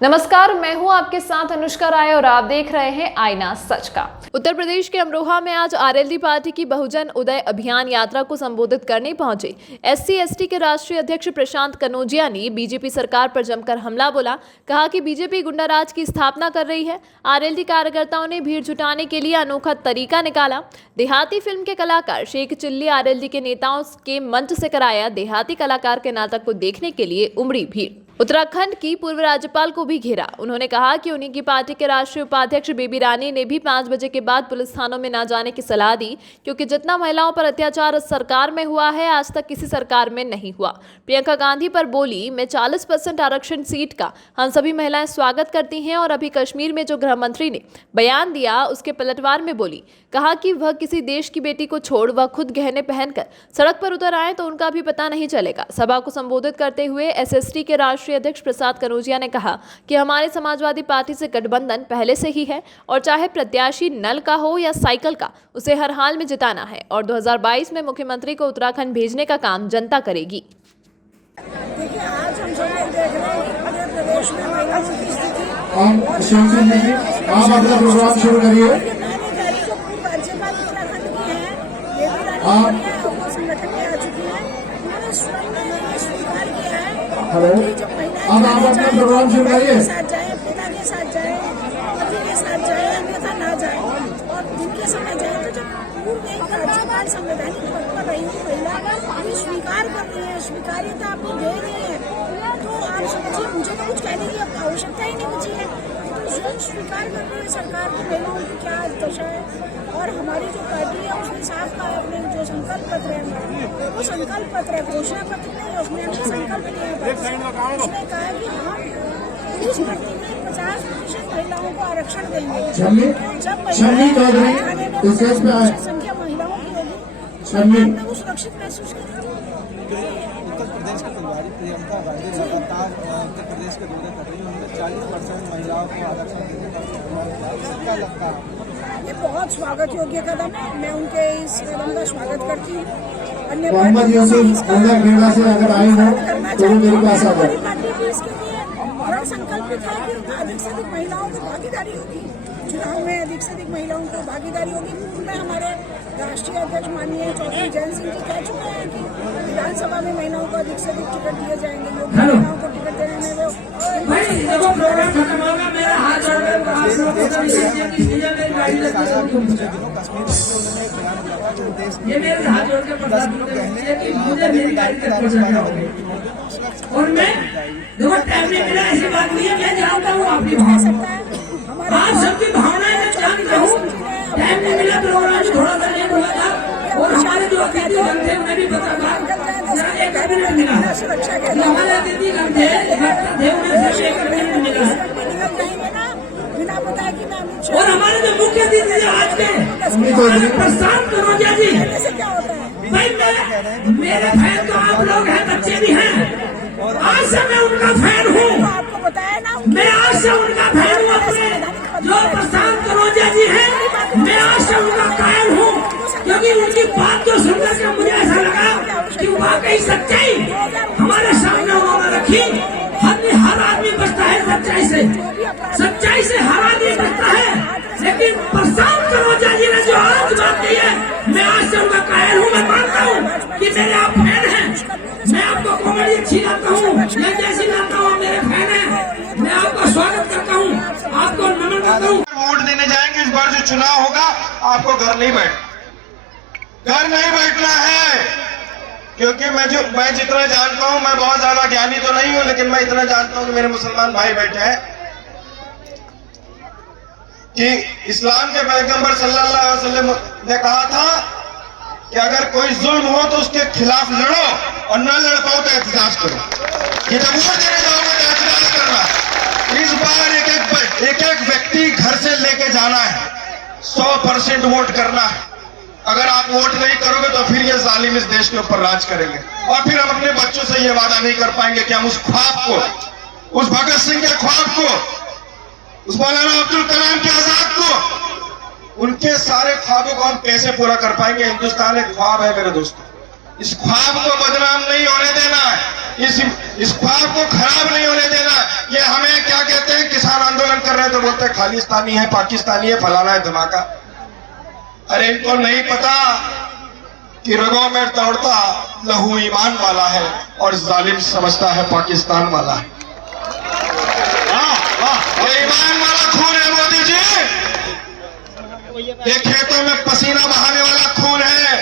नमस्कार, मैं हूं आपके साथ अनुष्का राय और आप देख रहे हैं आईना सच का। उत्तर प्रदेश के अमरोहा में आज आरएलडी पार्टी की बहुजन उदय अभियान यात्रा को संबोधित करने पहुंचे SC/ST के राष्ट्रीय अध्यक्ष प्रशांत कनौजिया ने बीजेपी सरकार पर जमकर हमला बोला। कहा कि बीजेपी गुंडाराज की स्थापना कर रही है। आरएलडी कार्यकर्ताओं ने भीड़ जुटाने के लिए अनोखा तरीका निकाला। देहाती फिल्म के कलाकार शेख चिल्ली आरएलडी के नेताओं के मंच से कराया देहाती कलाकार के नाटक को देखने के लिए उमड़ी भीड़। उत्तराखंड की पूर्व राज्यपाल को भी घेरा। उन्होंने कहा कि उन्हीं की पार्टी के राष्ट्रीय उपाध्यक्ष बेबी रानी ने भी 5 बजे के बाद पुलिस थानों में न जाने की सलाह दी, क्योंकि जितना महिलाओं पर अत्याचार इस सरकार में हुआ है आज तक किसी सरकार में नहीं हुआ। प्रियंका गांधी पर बोली, मैं 40% आरक्षण सीट का हम सभी महिलाएं स्वागत करती हैं। और अभी कश्मीर में जो गृह मंत्री ने बयान दिया उसके पलटवार में बोली, कहा कि वह किसी देश की बेटी को छोड़ वह खुद गहने पहनकर सड़क पर उतर आए तो उनका भी पता नहीं चलेगा। सभा को संबोधित करते हुए SST के राष्ट्रीय अध्यक्ष प्रशांत कनौजिया ने कहा कि हमारे समाजवादी पार्टी से गठबंधन पहले से ही है और चाहे प्रत्याशी नल का हो या साइकिल का, उसे हर हाल में जिताना है और 2022 में मुख्यमंत्री को उत्तराखंड भेजने का काम जनता करेगी। देखिए, आज हम सब लोग देख रहे हैं पूरे प्रदेश में महिलाओं की स्थिति। आप अपना प्रोग्राम शुरू करिए। जो पूर्व राज्यपाल उत्तराखंड की है, ये भी रानी संगठन में आ चुकी है। उन्होंने स्वयं ने ये स्वीकार किया है कि जो अब आप अपना प्रोग्राम शुरू करिए। साथ जाए, पिता के साथ जाए, पति के साथ जाए, अन्यथा ना जाए और दिन के समय जाए। तो जब पूर्व एक राज्यपाल संवैधानिक पद पर रही हुई महिला ये स्वीकार कर रही है, स्वीकार्यता आपको दे रही है, तो आप समझिए मुझे तो कुछ कहने की अब आवश्यकता ही नहीं बची है। तो स्वयं स्वीकार कर रही है सरकार की महिलाओं की क्या दशा है। और हमारी जो पार्टी है उसने साफ कहा, अपने जो संकल्प पत्र है हमारा, वो संकल्प पत्र है, घोषणा पत्र नहीं है, उसमें हमने संकल्प लिया है। उसने कहा कि हम पुलिस भर्ती में 50% महिलाओं को आरक्षण देंगे। जब संख्या महिलाओं की होगी अपने को सुरक्षित महसूस करेंगे। उत्तर प्रदेश के प्रभारी प्रियंका गांधी लगातार उत्तर प्रदेश के दौरे कर रही है। उन्होंने 40% महिलाओं को आरक्षण देने का क्या लगता है? ये बहुत स्वागत योग्य कदम है। मैं उनके इस कदम का स्वागत करती हूँ। अन्य पार्टियों से अगर आए हो तो मेरे पास आ जाए। पार्टी भी इसके लिए दृढ़ संकल्पित है कि अधिक से अधिक महिलाओं को भागीदारी होगी, चुनाव में अधिक से अधिक महिलाओं को भागीदारी होगी। पूर्व में हमारे राष्ट्रीय अध्यक्ष माननीय चौधरी जयंत सिंह जी कह चुके हैं कि विधानसभा में महिलाओं को अधिक से अधिक टिकट दिए जाएंगे। महिलाओं को टिकट देने में और मैं देखो टाइम नहीं मिला, ऐसी बात नहीं है। मैं जानता हूँ आपकी भावना, आप सबकी भावनाएं मैं जानता हूँ। टाइम नहीं मिला, प्रोग्राम थोड़ा सा लेट हुआ था और हमारे जो अतिथिगण थे उन्हें भी पता था एक कैबिनेट मिला। हमारे अतिथिगण थे उन्हें सिर्फ एक कैबिनेट मिला। और हमारे जो मुख्य अतिथि आज के प्रशांत कनौजिया जी, भाई मेरे फैन तो आप लोग हैं, बच्चे भी हैं। आज से मैं उनका फैन हूँ। मैं आज से उनका फैन हूँ। अपने जो प्रशांत कनौजिया जी हैं, मैं आज से उनका कायल हूँ, क्योंकि उनकी बात जो सुनकर के मुझे ऐसा लगा कि वाकई सच्चाई हमारे सामने उन्होंने रखी। हर आदमी बचता है सच्चाई से, सच्चाई से हर आदमी बचता है। लेकिन प्रशांत कनौजिया जी ने जो आज बात कही है, मैं आज से उनका कायल हूँ। मैं मानता हूँ कि मेरे आप फैन हैं। मैं आपको कॉमेडी अच्छी लगता हूँ, मैं जैसी लगता हूँ मेरे फैन हैं। मैं आपका स्वागत करता हूँ, आपको नमन करता हूँ। वोट देने जाएंगे, इस बार जो चुनाव होगा आपको घर नहीं बैठना है। क्योंकि मैं जितना जानता हूं, मैं बहुत ज्यादा ज्ञानी तो नहीं हूं, लेकिन मैं इतना जानता हूं कि मेरे मुसलमान भाई बैठे हैं कि इस्लाम के पैगंबर सल्लल्लाहु अलैहि वसल्लम ने कहा था कि अगर कोई जुल्म हो तो उसके खिलाफ लड़ो और न लड़ पाओ तो एहतजाज करो। ये जब वोट देने जाओगे तो एहतजाज करना। इस बार एक व्यक्ति घर से लेके जाना है, 100% वोट करना है। अगर आप वोट नहीं करोगे तो फिर ये जालिम इस देश के ऊपर राज करेंगे और फिर हम अपने बच्चों से ये वादा नहीं कर पाएंगे कि हम उस ख्वाब को, उस भगत सिंह के ख्वाब को, उस मौलाना अब्दुल कलाम के आजाद को, उनके सारे ख्वाबों को हम कैसे पूरा कर पाएंगे। हिंदुस्तान एक ख्वाब है मेरे दोस्तों, इस ख्वाब को बदनाम नहीं होने देना है। इस ख्वाब को खराब नहीं होने देना। ये हमें क्या कहते हैं, किसान आंदोलन कर रहे हैं तो बोलते हैं खालिस्तानी है, पाकिस्तानी है, फलाना है, धमाका। अरे इनको नहीं पता कि रगों में दौड़ता लहू ईमान वाला है और जालिम समझता है पाकिस्तान वाला है। ये ईमान वाला खून है मोदी जी, ये खेतों में पसीना बहाने वाला खून है।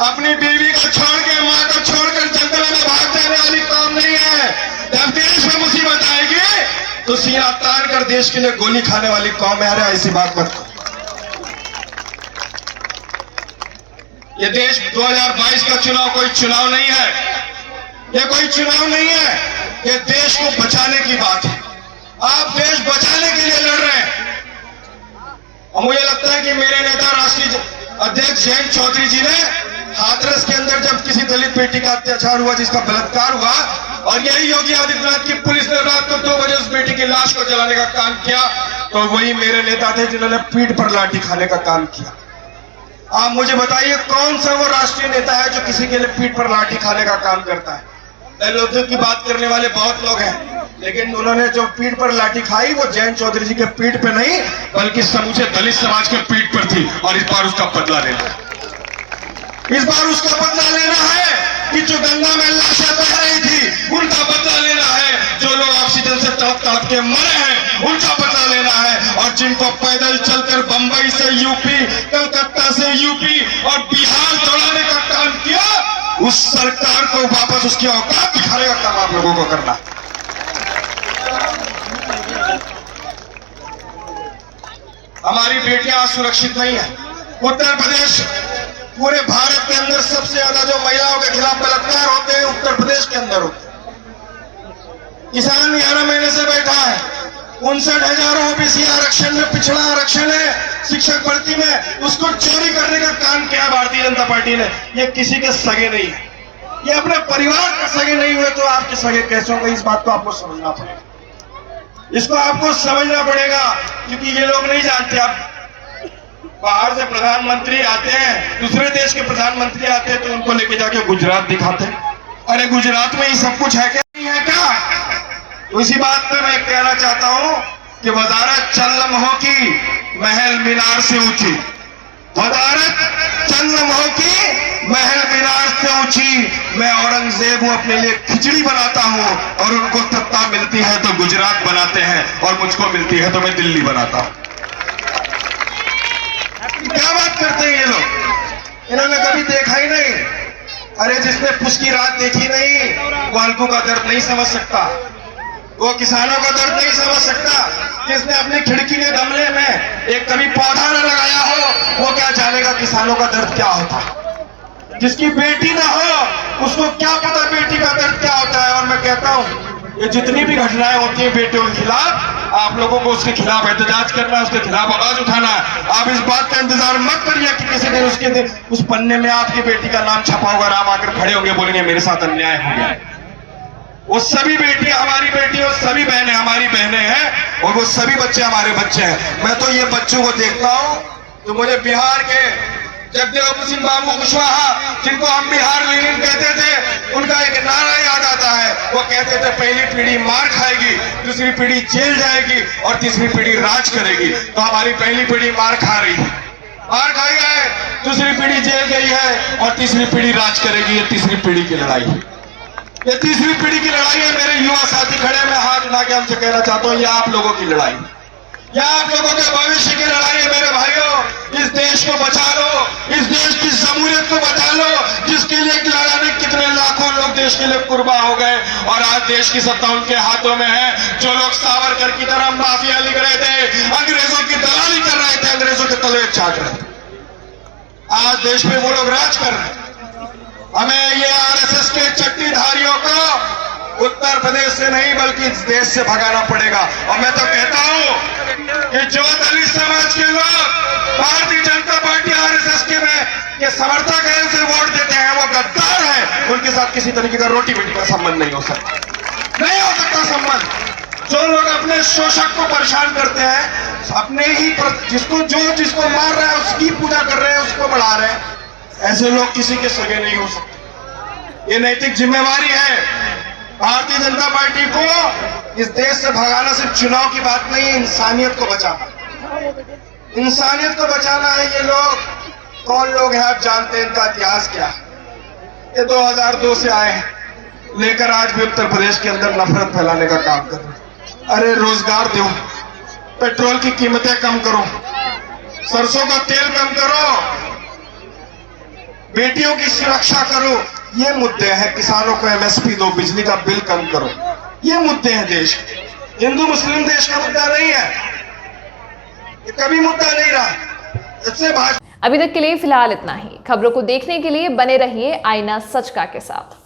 अपनी बीवी को छोड़ के, माँ को छोड़कर जंगलों में भाग जाने वाली कौम नहीं है। जब देश में मुसीबत आएगी तो सीना तान कर देश के लिए गोली खाने वाली कौम है। अरे ऐसी बात मत। ये देश 2022 का चुनाव कोई चुनाव नहीं है, ये कोई चुनाव नहीं है, ये देश को बचाने की बात है। आप देश बचाने के लिए लड़ रहे हैं। और मुझे लगता है कि मेरे नेता राष्ट्रीय अध्यक्ष जयंत चौधरी जी ने हाथरस के अंदर जब किसी दलित बेटी का अत्याचार हुआ, जिसका बलात्कार हुआ, और यही योगी आदित्यनाथ की पुलिस ने रात को 2 बजे उस बेटी की लाश को जलाने का काम किया, तो वही मेरे नेता थे जिन्होंने पीठ पर लाठी खाने का काम किया। आप मुझे बताइए कौन सा वो राष्ट्रीय नेता है जो किसी के लिए पीठ पर लाठी खाने का काम करता है? दलितों की बात करने वाले बहुत लोग हैं, लेकिन उन्होंने जो पीठ पर लाठी खाई वो जयंत चौधरी जी के पीठ पे नहीं बल्कि समूचे दलित समाज के पीठ पर थी। और इस बार उसका बदला लेना है, इस बार उसका बदला लेना है कि जो गंगा में लाशें बह रही थी उनका बदला लेना है। जो लोग ऑक्सीजन से तड़प तड़प के मरे हैं उनका बदला लेना है। और जिनको पैदल चलकर बंबई से यूपी, कलकत्ता से यूपी और बिहार दौड़ाने का काम किया, उस सरकार को वापस उसकी औकात दिखाने का काम आप लोगों को करना है। हमारी बेटियां सुरक्षित नहीं है। उत्तर प्रदेश, पूरे भारत के अंदर सबसे ज्यादा जो महिलाओं के खिलाफ बलात्कार होते हैं उत्तर प्रदेश के अंदर होते हैं। किसान 11 महीने से बैठा है। 59,000 ओबीसी आरक्षण में पिछड़ा आरक्षण है शिक्षक भर्ती में, उसको चोरी करने का काम किया भारतीय जनता पार्टी ने। ये किसी के सगे नहीं है, ये अपने परिवार के सगे नहीं हुए तो आपके सगे कैसे होंगे? इस बात को आपको समझना पड़ेगा, इसको आपको समझना पड़ेगा, क्योंकि ये लोग नहीं जानते। आप बाहर से प्रधानमंत्री आते हैं, दूसरे देश के प्रधानमंत्री आते हैं तो उनको लेके जाके गुजरात दिखाते हैं। अरे गुजरात में ही सब कुछ है क्या? नहीं है क्या? तो इसी बात पे मैं कहना चाहता हूं कि वजारत चंद लम्हों की महल मीनार से ऊंची, वजारत चंद लम्हों की महल मीनार से ऊंची। मैं औरंगजेब हूं, अपने लिए खिचड़ी बनाता हूं, और उनको सत्ता मिलती है तो गुजरात बनाते हैं, और मुझको मिलती है तो मैं दिल्ली बनाता हूं। क्या बात करते हैं ये लोग? इन्होंने कभी देखा ही नहीं। अरे जिसने पुष्की रात देखी नहीं वो हल्कू का दर्द नहीं समझ सकता, वो किसानों का दर्द नहीं समझ सकता। जिसने अपनी खिड़की के गमले में एक कभी पौधा न लगाया हो वो क्या जानेगा किसानों का दर्द क्या होता है। जिसकी बेटी ना हो उसको क्या पता बेटी का दर्द क्या होता है। और मैं कहता हूं ये जितनी भी घटनाएं होती हैं बेटियों के खिलाफ, आप लोगों को उसके खिलाफ एहतजाज करना है, उसके खिलाफ आवाज उठाना है। आप इस बात का इंतजार मत करिए कि किसी दिन उसके दिन उस पन्ने में आपकी बेटी का नाम छपा होगा, आप आकर खड़े होंगे, बोलेंगे मेरे साथ अन्याय हो गया। वो सभी बेटियां हमारी बेटी और सभी बहनें हमारी बहनें हैं, और वो सभी बच्चे हमारे बच्चे हैं। मैं तो ये बच्चों को देखता हूं तो मुझे बिहार के जगदेव सिंह बाबू कुशवाहा, जिनको हम बिहार लेनिन कहते थे, उनका एक नारा याद आता है। वो कहते थे पहली पीढ़ी मार खाएगी, दूसरी पीढ़ी जेल जाएगी और तीसरी पीढ़ी राज करेगी। तो हमारी पहली पीढ़ी मार खा रही है, मार खाई है, दूसरी पीढ़ी जेल गई है और तीसरी पीढ़ी राज करेगी। ये तीसरी पीढ़ी की लड़ाई है, ये तीसरी पीढ़ी की लड़ाई है। मेरे युवा साथी खड़े, मैं हाथ उठा के हमसे कहना चाहता हूं ये आप लोगों की लड़ाई, यह आप लोगों के भविष्य की लड़ाई है। मेरे भाइयों, इस देश को बचा लो, इस देश की जमहूरियत को बचा लो, जिसके लिए लड़ाने कितने लाखों लोग देश के लिए कुर्बान हो गए, और आज देश की सत्ता उनके हाथों में है। जो लोग सावरकर की तरह माफिया लिख रहे थे, अंग्रेजों की दलाली कर रहे थे, अंग्रेजों के तलवे चाट रहे थे, आज देश में वो लोग राज कर रहे हैं। हमें ये आरएसएस के चट्टीधारियों को उत्तर प्रदेश से नहीं बल्कि इस देश से भगाना पड़ेगा। और मैं तो कहता हूं कि जो दलित समाज के लोग भारतीय जनता पार्टी आरएसएस के समर्थक है, उसे वोट देते हैं, वो गद्दार है। उनके साथ किसी तरीके का रोटी बेटी का संबंध नहीं हो सकता, नहीं हो सकता संबंध। जो लोग अपने शोषक को परेशान करते हैं, अपने ही जिसको मार रहा है उसकी पूजा कर रहे हैं, उसको बढ़ा रहे हैं, ऐसे लोग किसी के सगे नहीं हो सकते। ये नैतिक जिम्मेवारी है भारतीय जनता पार्टी को इस देश से भगाना सिर्फ चुनाव की बात नहीं है, इंसानियत को बचाना, इंसानियत को बचाना है। ये लोग कौन लोग हैं आप जानते हैं, इनका इतिहास क्या है। ये 2002 से आए हैं, लेकर आज भी उत्तर प्रदेश के अंदर नफरत फैलाने का काम कर रहे हैं। अरे रोजगार दो, पेट्रोल की कीमतें कम करो, सरसों का तेल कम करो, बेटियों की सुरक्षा करो, ये मुद्दे हैं। किसानों को एमएसपी दो, बिजली का बिल कम करो, ये मुद्दे हैं देश के। हिंदू मुस्लिम देश का मुद्दा नहीं है, ये कभी मुद्दा नहीं रहा। इससे भाजपा अभी तक के लिए फिलहाल इतना ही। खबरों को देखने के लिए बने रहिए आईना सच का के साथ।